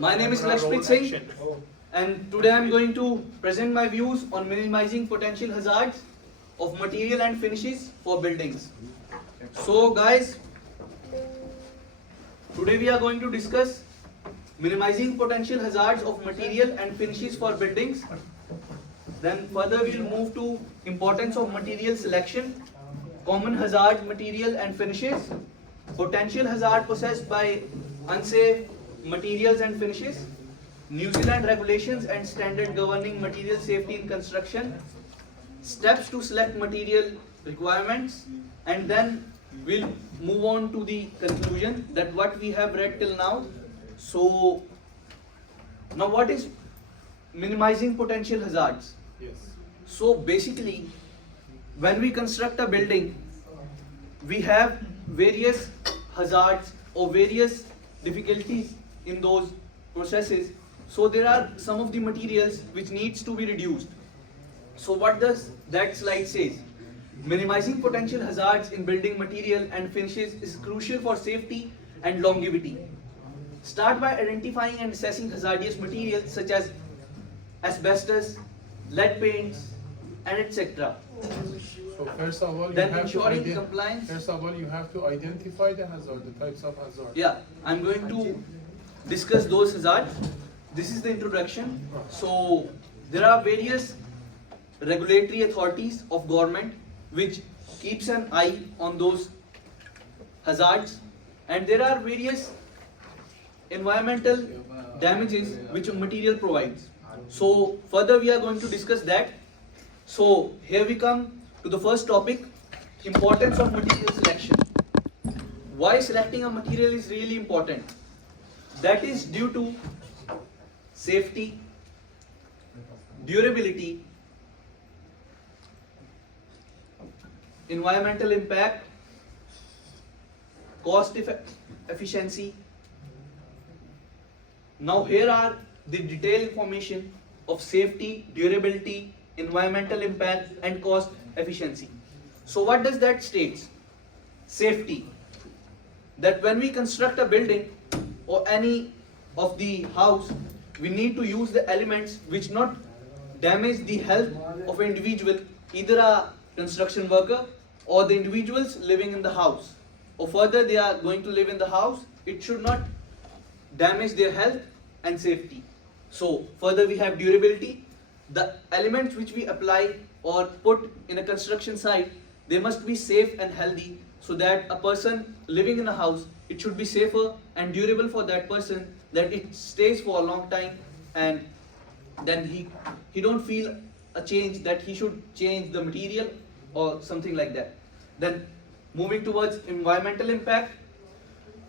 My name is Lakshpreet Singh, and today I am going to present my views on minimizing potential hazards of material and finishes for buildings. So guys, today we are going to discuss minimizing potential hazards of material and finishes for buildings. Then further we will move to importance of material selection, common hazard material and finishes, potential hazard possessed by unsafe materials and finishes, New Zealand regulations and standard governing material safety in construction, steps to select material requirements, and then we'll move on to the conclusion that what we have read till now. So now what is minimizing potential hazards? Yes. So basically, when we construct a building, we have various hazards or various difficulties in those processes. So there are some of the materials which needs to be reduced. So what does that slide says? Minimizing potential hazards in building material and finishes is crucial for safety and longevity. Start by identifying and assessing hazardous materials such as asbestos, lead paints, and etc. So first of all, Then ensuring compliance. First of all, you have to identify the hazard, the types of hazard. Yeah, I'm going to discuss those hazards. This is the introduction. So there are various regulatory authorities of government which keeps an eye on those hazards, and there are various environmental damages which a material provides. So further we are going to discuss that. So here we come to the first topic, importance of material selection. Why selecting a material is really important? That is due to safety, durability, environmental impact, cost efficiency. Now here are the detailed information of safety, durability, environmental impact and cost efficiency. So what does that state? Safety. That when we construct a building or any of the house, we need to use the elements which not damage the health of an individual, either a construction worker or the individuals living in the house, or further they are going to live in the house, it should not damage their health and safety. So further we have durability. The elements which we apply or put in a construction site, they must be safe and healthy, so that a person living in a house, it should be safer and durable for that person, that it stays for a long time, and then he don't feel a change that he should change the material or something like that. Then moving towards environmental impact,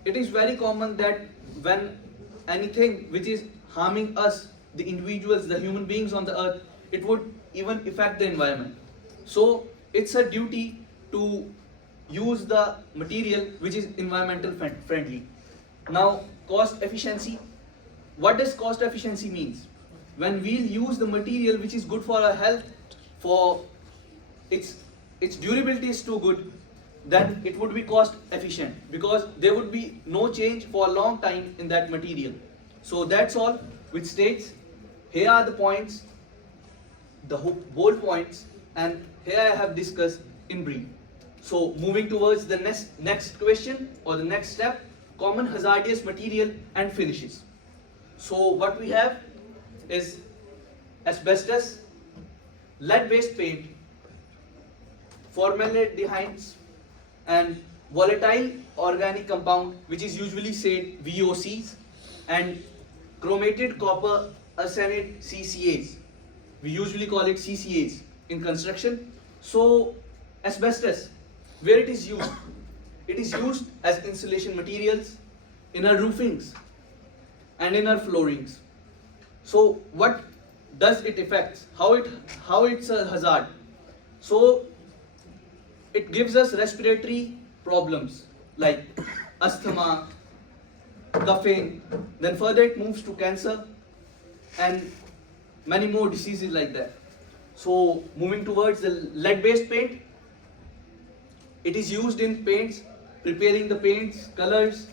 it is very common that when anything which is harming us, the individuals, the human beings on the earth, it would even affect the environment. So it's a duty to use the material which is environmental friendly. Now cost efficiency. What does cost efficiency means? When we'll use the material which is good for our health, for its durability is too good, then it would be cost efficient, because there would be no change for a long time in that material. So that's all which states. Here are the points, the bold points, and here I have discussed in brief. So moving towards the next question or the next step, common hazardous material and finishes. So what we have is asbestos, lead-based paint, formaldehydes, and volatile organic compound, which is usually said VOCs, and chromated copper arsenate CCAs. We usually call it CCAs in construction. So asbestos, where it is used? It is used as insulation materials in our roofings and in our floorings. So what does it affect? How it's a hazard? So it gives us respiratory problems like asthma, coughing, then further it moves to cancer and many more diseases like that. So moving towards the lead-based paint, it is used in paints, preparing the paints, colors,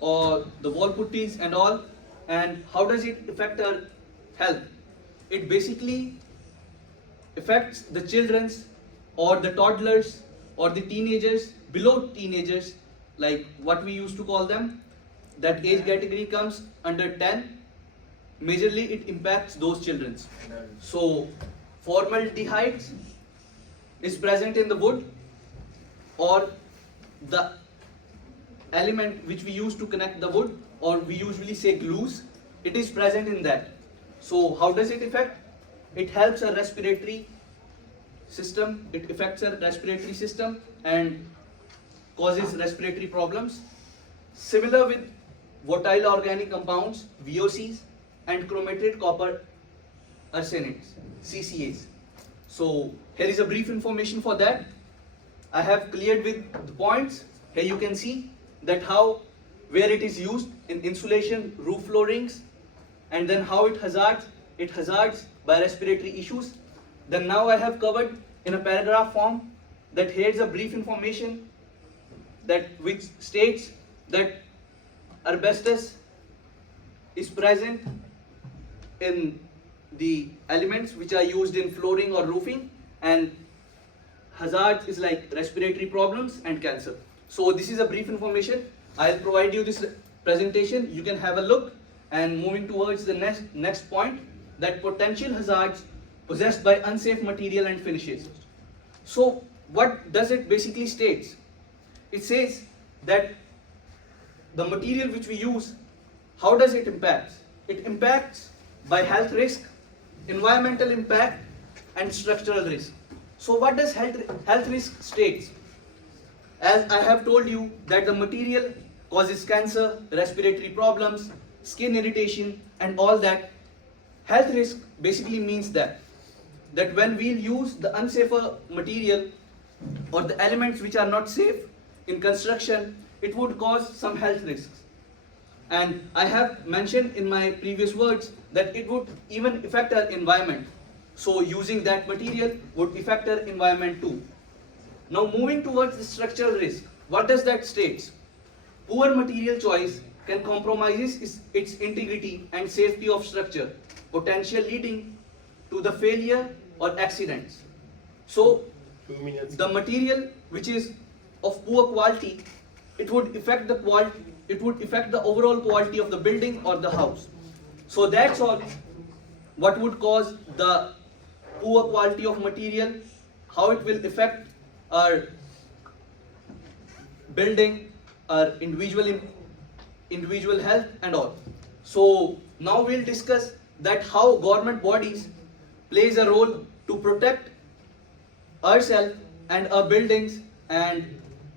or the wall putties and all. And how does it affect our health? It basically affects the children's or the toddlers or the teenagers, below teenagers, like what we used to call them. That age category comes under 10. Majorly it impacts those children. So formaldehyde is present in the wood, or the element which we use to connect the wood, or we usually say glues, it is present in that. So how does it affect? It helps our respiratory system, it affects our respiratory system and causes respiratory problems. Similar with volatile organic compounds, VOCs, and chromated copper arsenates, CCAs. So here is a brief information for that. I have cleared with the points. Here you can see that how, where it is used in insulation, roof floorings, and then how it hazards by respiratory issues. Then now I have covered in a paragraph form that here is a brief information that which states that asbestos is present in the elements which are used in flooring or roofing, and hazards is like respiratory problems and cancer. So this is a brief information. I'll provide you this presentation. You can have a look. And moving towards the next point, that potential hazards possessed by unsafe material and finishes. So what does it basically states? It says that the material which we use, how does it impact? It impacts by health risk, environmental impact, and structural risk. So what does health risk states? As I have told you that the material causes cancer, respiratory problems, skin irritation, and all that. Health risk basically means that when we'll use the unsafer material or the elements which are not safe in construction, it would cause some health risks. And I have mentioned in my previous words that it would even affect our environment. So using that material would affect our environment too. Now moving towards the structural risk, what does that state? Poor material choice can compromise its integrity and safety of structure, potential leading to the failure or accidents. So the material which is of poor quality, it would affect the overall quality of the building or the house. So that's all what would cause the poor quality of material, how it will affect our building, our individual health and all. So now we'll discuss that how government bodies plays a role to protect ourselves and our buildings and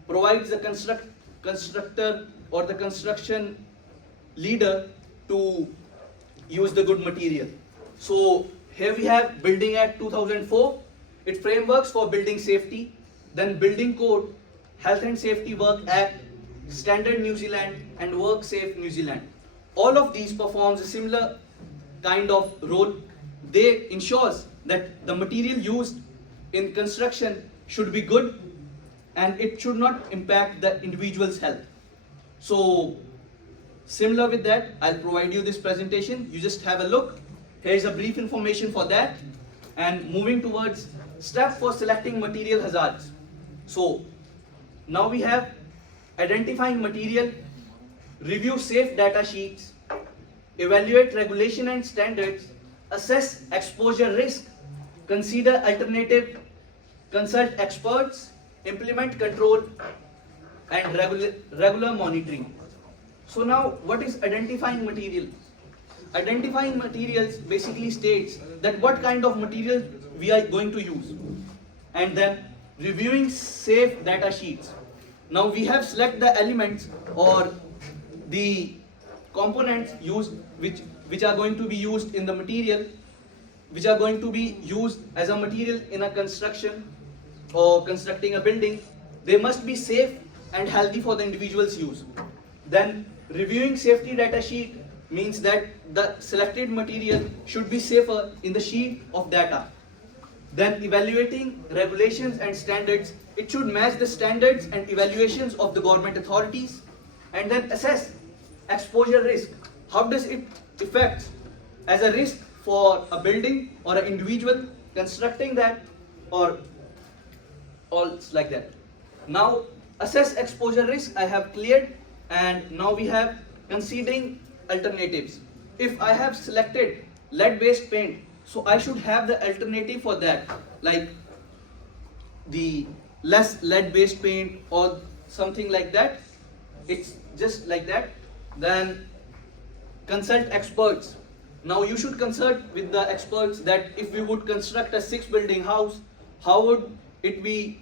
provides the constructor or the construction leader to use the good material. So here we have Building Act 2004, it frameworks for building safety, then Building Code, Health and Safety Work Act, Standard New Zealand and Work Safe New Zealand. All of these performs a similar kind of role. They ensures that the material used in construction should be good and it should not impact the individual's health. So similar with that, I'll provide you this presentation. You just have a look. Here is a brief information for that. And moving towards steps for selecting material hazards. So now we have identifying material, review safe data sheets, evaluate regulation and standards, assess exposure risk, consider alternative, consult experts, implement control and regular monitoring. So now what is identifying material? Identifying materials basically states that what kind of material we are going to use, and then reviewing safe data sheets. Now we have select the elements or the components used which are going to be used in the material, which are going to be used as a material in a construction or constructing a building. They must be safe and healthy for the individual's use. Then reviewing safety data sheet means that the selected material should be safer in the sheet of data. Then evaluating regulations and standards, it should match the standards and evaluations of the government authorities. And then assess exposure risk. how does it affect as a risk for a building or an individual constructing that, or all like that. Now assess exposure risk I have cleared, and now we have considering alternatives. If I have selected lead based paint, so I should have the alternative for that, like the less lead based paint or something like that. It's just like that. Then consult experts. Now you should consult with the experts that if we would construct a 6 building house, how would it be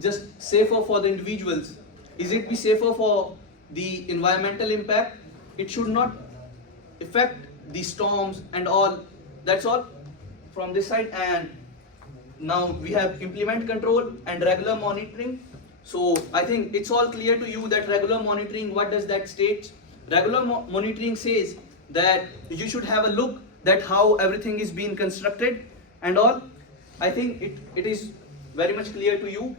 just safer for the individuals? Is it be safer for the environmental impact? It should not affect the storms and all. That's all from this side. And now we have implement control and regular monitoring. So I think it's all clear to you that regular monitoring, what does that state? Regular monitoring says that you should have a look that how everything is being constructed and all. I think it is very much clear to you.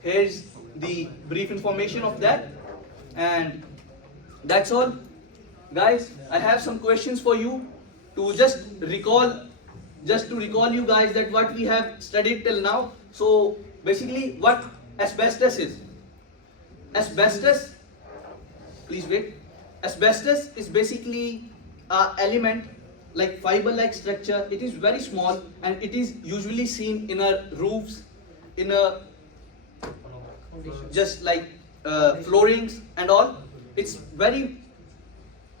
Here's the brief information of that, and that's all. Guys, I have some questions for you to just recall you guys that what we have studied till now. So basically what asbestos is. Asbestos, please wait. Asbestos is basically an element like fiber-like structure. It is very small and it is usually seen in our roofs, in a just like floorings and all. It's very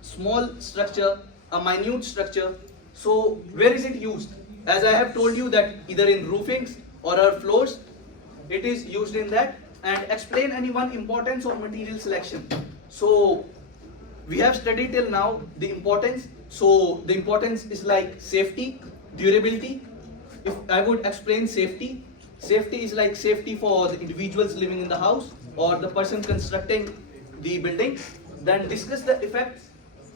small structure, a minute structure. So where is it used? As I have told you that either in roofings or our floors, it is used in that. And explain any one importance of material selection. So we have studied till now the importance. So the importance is like safety, durability. If I would explain safety, safety is like safety for the individuals living in the house or the person constructing the building. Then discuss the effects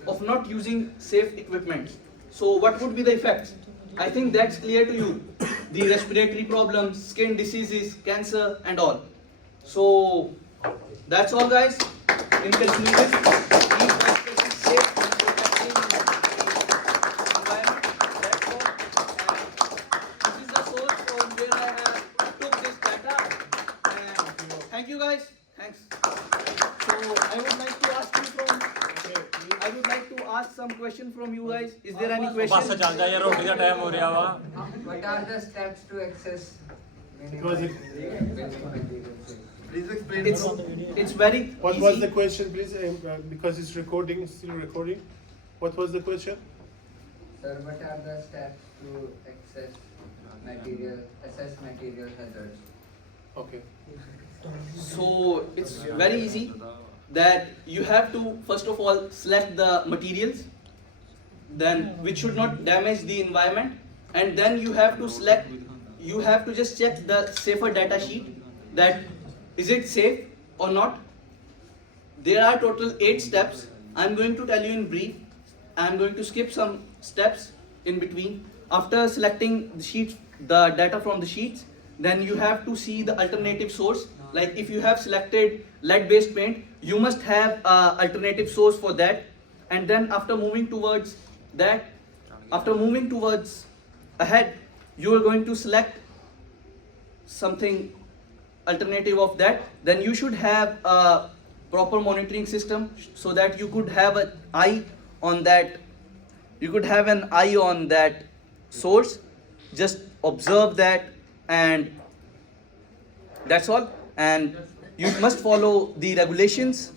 of not using safe equipment. So what would be the effects? I think that's clear to you. The respiratory problems, skin diseases, cancer and all. So that's all, guys. In conclusion, be practicing safe and protecting the environment. That's all. And this is the source from where I have took this data. And thank you, guys. Thanks. So I would like to ask some question from you guys. Is there any question? बस चल जा यार रोटी का time हो रहा वा What are the steps to access Was it- Please explain. It's very What easy. was the question, please? Because it's recording, it's still recording. What was the question? Sir, what are the steps to assess material hazards? Okay. So it's very easy that you have to first of all select the materials, then which should not damage the environment, and then you have to just check the safer data sheet that is it safe or not. There are total 8 steps. I'm going to tell you in brief. I'm going to skip some steps in between. After selecting the sheets, the data from the sheets, then you have to see the alternative source. Like if you have selected lead based paint, you must have an alternative source for that. And then after moving towards ahead, you are going to select something alternative of that. Then you should have a proper monitoring system so that you could have an eye on that. You could have an eye on that source. Just observe that, and that's all. And you must follow the regulations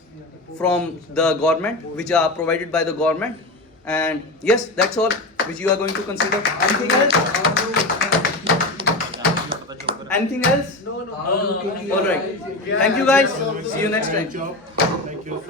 from the government, which are provided by the government. And yes, that's all which you are going to consider. Anything else? Anything else? No. All right. Thank you, guys. See you next time. Great job. Thank you.